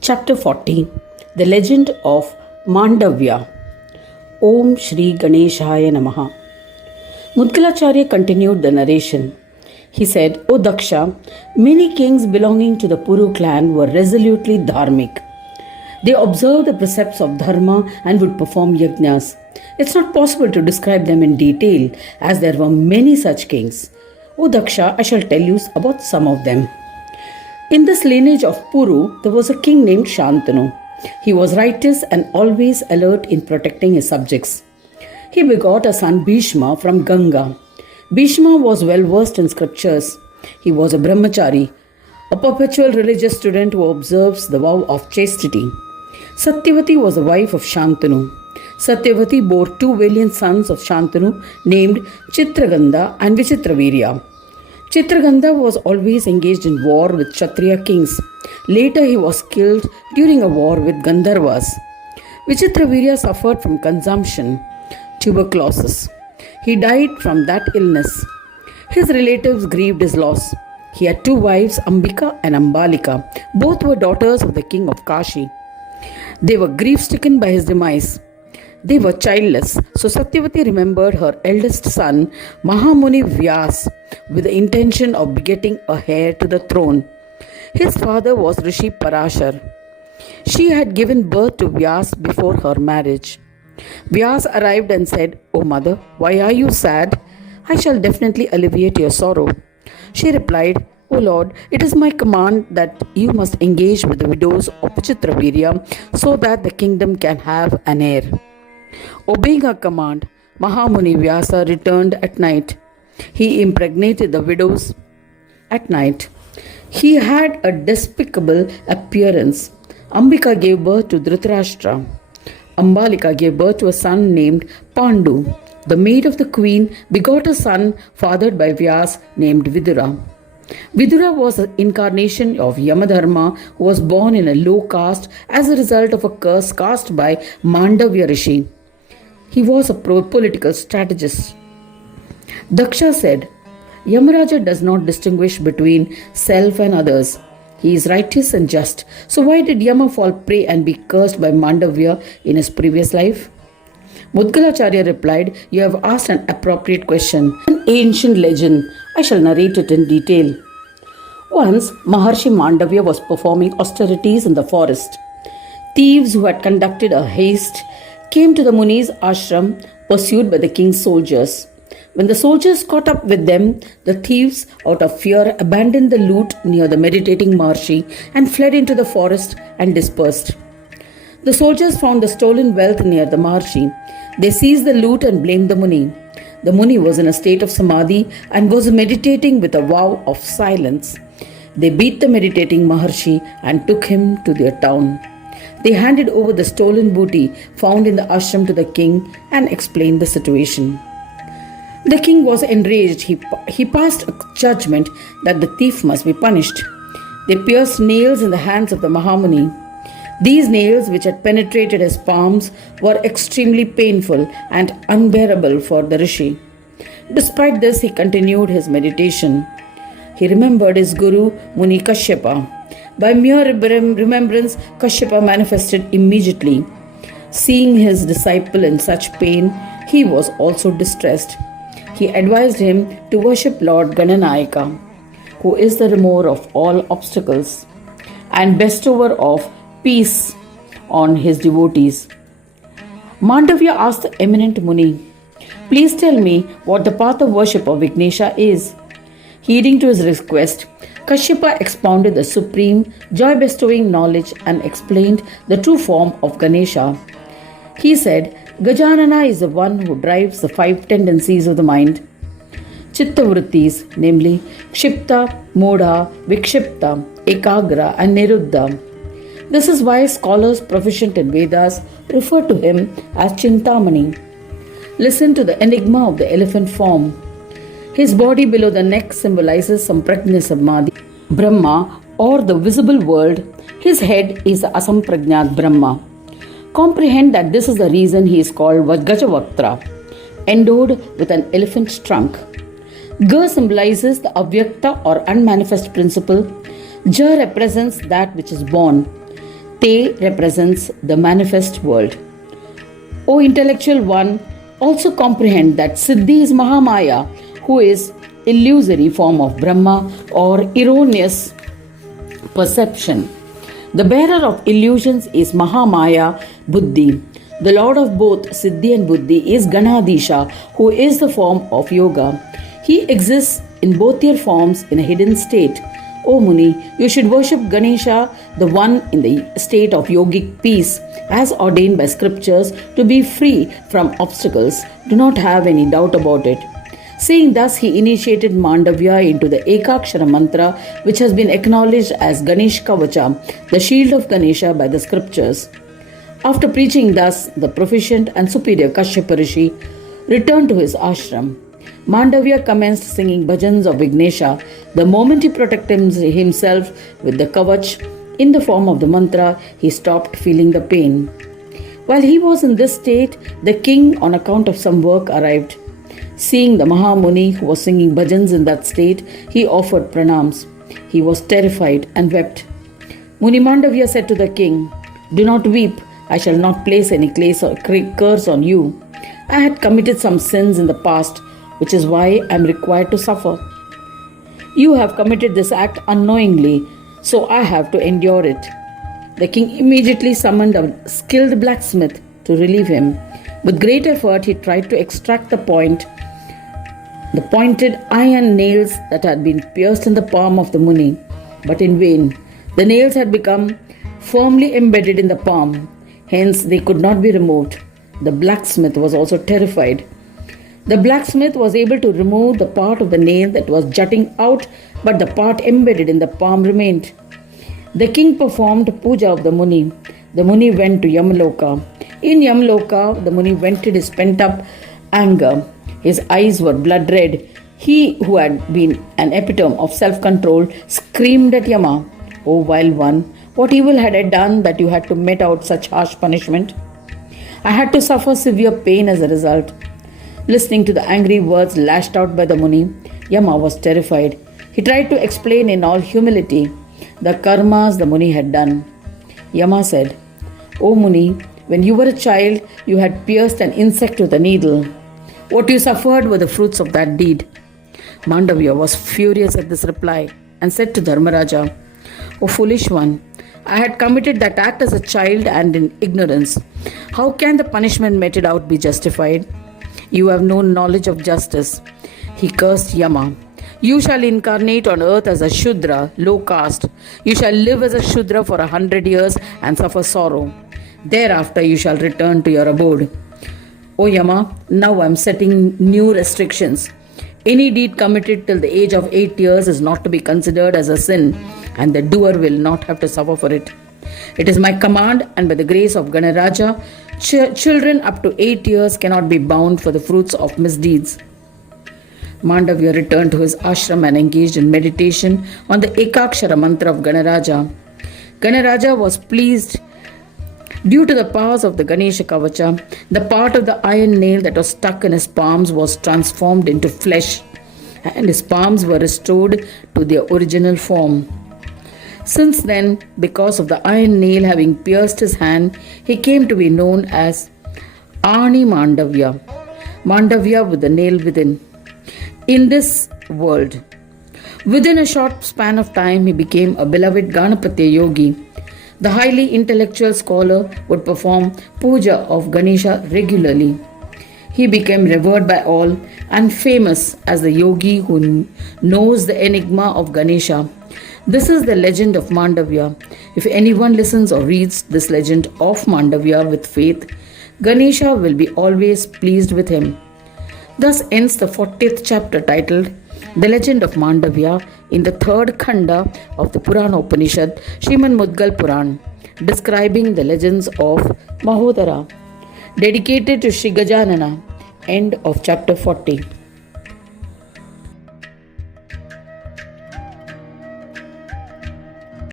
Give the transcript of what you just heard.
Chapter 40 The Legend of Mandavya. Om Shri Ganeshaya Namaha. Mudgalacharya continued the narration. He said, O Daksha, many kings belonging to the Puru clan were resolutely dharmic. They observed the precepts of dharma and would perform yajnas. It's not possible to describe them in detail as there were many such kings. O Daksha, I shall tell you about some of them. In this lineage of Puru, there was a king named Shantanu. He was righteous and always alert in protecting his subjects. He begot a son Bhishma from Ganga. Bhishma was well versed in scriptures. He was a brahmachari, a perpetual religious student who observes the vow of chastity. Satyavati was the wife of Shantanu. Satyavati bore two valiant sons of Shantanu named Chitraganda and Vichitravirya. Chitraganda was always engaged in war with Kshatriya kings. Later he was killed during a war with Gandharvas. Vichitravirya suffered from consumption, tuberculosis. He died from that illness. His relatives grieved his loss. He had two wives, Ambika and Ambalika. Both were daughters of the king of Kashi. They were grief-stricken by his demise. They were childless, so Satyavati remembered her eldest son, Mahamuni Vyas, with the intention of begetting a heir to the throne. His father was Rishi Parashar. She had given birth to Vyas before her marriage. Vyas arrived and said, O mother, why are you sad? I shall definitely alleviate your sorrow. She replied, O Lord, it is my command that you must engage with the widows of Vichitravirya so that the kingdom can have an heir. Obeying her command, Mahamuni Vyasa returned at night. He impregnated the widows at night. He had a despicable appearance. Ambika gave birth to Dhritarashtra. Ambalika gave birth to a son named Pandu. The maid of the queen begot a son fathered by Vyas named Vidura. Vidura was an incarnation of Yamadharma who was born in a low caste as a result of a curse cast by Mandavya Rishi. He was a political strategist. Daksha said, Yamaraja does not distinguish between self and others. He is righteous and just. So why did Yama fall prey and be cursed by Mandavya in his previous life? Mudgalacharya replied, You have asked an appropriate question. An ancient legend. I shall narrate it in detail. Once, Maharshi Mandavya was performing austerities in the forest. Thieves who had conducted a heist came to the Muni's ashram pursued by the king's soldiers. When the soldiers caught up with them, the thieves, out of fear, abandoned the loot near the meditating Maharshi and fled into the forest and dispersed. The soldiers found the stolen wealth near the Maharshi. They seized the loot and blamed the Muni. The Muni was in a state of samadhi and was meditating with a vow of silence. They beat the meditating Maharshi and took him to their town. They handed over the stolen booty found in the ashram to the king and explained the situation. The king was enraged. He passed a judgment that the thief must be punished. They pierced nails in the hands of the Mahamuni. These nails, which had penetrated his palms, were extremely painful and unbearable for the rishi. Despite this, he continued his meditation. He remembered his guru, Muni Kashyapa. By mere remembrance, Kashyapa manifested immediately. Seeing his disciple in such pain, he was also distressed. He advised him to worship Lord Gananayaka, who is the remover of all obstacles and bestower of peace on his devotees. Mandavya asked the eminent Muni, Please tell me what the path of worship of Ganesha is. Heeding to his request, Kashyapa expounded the supreme, joy-bestowing knowledge and explained the true form of Ganesha. He said, Gajanana is the one who drives the 5 tendencies of the mind. Chittavrittis, namely Kshipta, Modha, Vikshipta, Ekagra and Niruddha. This is why scholars proficient in Vedas refer to him as Chintamani. Listen to the enigma of the elephant form. His body below the neck symbolizes Samprajna Samadhi, Brahma, or the visible world. His head is the Asamprajnat Brahma. Comprehend that this is the reason he is called Gajavaktra, endowed with an elephant's trunk. Ga symbolizes the Avyakta or unmanifest principle. Ja represents that which is born. Te represents the manifest world. O intellectual one, also comprehend that Siddhi is Mahamaya, who is illusory form of Brahma or erroneous perception. The bearer of illusions is Mahamaya Buddhi. The lord of both Siddhi and Buddhi is Ganadisha, who is the form of yoga. He exists in both their forms in a hidden state. O Muni, you should worship Ganesha, the one in the state of yogic peace, as ordained by scriptures to be free from obstacles. Do not have any doubt about it. Saying thus, he initiated Mandavya into the Ekakshara mantra, which has been acknowledged as Ganesh Kavacha, the shield of Ganesha by the scriptures. After preaching thus, the proficient and superior Kashyapa Rishi returned to his ashram. Mandavya commenced singing bhajans of Vignesha. The moment he protected himself with the kavach in the form of the mantra, he stopped feeling the pain. While he was in this state, the king, on account of some work, arrived. Seeing the Mahamuni who was singing bhajans in that state, he offered pranams. He was terrified and wept. Muni Mandavya said to the king, "Do not weep. I shall not place any curse on you. I had committed some sins in the past, which is why I am required to suffer. You have committed this act unknowingly, so I have to endure it." The king immediately summoned a skilled blacksmith to relieve him. With great effort, he tried to extract the pointed iron nails that had been pierced in the palm of the Muni, but in vain. The nails had become firmly embedded in the palm, hence they could not be removed. The blacksmith was also terrified. The blacksmith was able to remove the part of the nail that was jutting out, but the part embedded in the palm remained. The king performed puja of the Muni. The Muni went to Yamaloka. In Yamaloka, the Muni vented his pent-up anger. His eyes were blood red. He who had been an epitome of self-control screamed at Yama, "O vile one, what evil had I done that you had to mete out such harsh punishment? I had to suffer severe pain as a result." Listening to the angry words lashed out by the Muni, Yama was terrified. He tried to explain in all humility the karmas the Muni had done. Yama said, "O Muni, when you were a child, you had pierced an insect with a needle. What you suffered were the fruits of that deed." Mandavya was furious at this reply and said to Dharmaraja, "O foolish one, I had committed that act as a child and in ignorance. How can the punishment meted out be justified? You have no knowledge of justice." He cursed Yama. "You shall incarnate on earth as a Shudra, low caste. You shall live as a Shudra for 100 years and suffer sorrow. Thereafter you shall return to your abode." "O Yama, now I am setting new restrictions. Any deed committed till the age of 8 years is not to be considered as a sin, and the doer will not have to suffer for it. It is my command, and by the grace of Ganaraja, children up to 8 years cannot be bound for the fruits of misdeeds." Mandavya returned to his ashram and engaged in meditation on the Ekakshara mantra of Ganaraja. Ganaraja was pleased. Due to the powers of the Ganesha Kavacha, the part of the iron nail that was stuck in his palms was transformed into flesh, and his palms were restored to their original form. Since then, because of the iron nail having pierced his hand, he came to be known as Ani Mandavya, Mandavya with the nail within. In this world, within a short span of time, he became a beloved Ganapatya yogi. The highly intellectual scholar would perform puja of Ganesha regularly. He became revered by all and famous as the yogi who knows the enigma of Ganesha. This is the legend of Mandavya. If anyone listens or reads this legend of Mandavya with faith, Ganesha will be always pleased with him. Thus ends the 40th chapter titled The Legend of Mandavya in the third khanda of the Purana Upanishad, Srimad Mudgal Puran, describing the legends of Mahodara, dedicated to Sri Gajanana. End of chapter 40.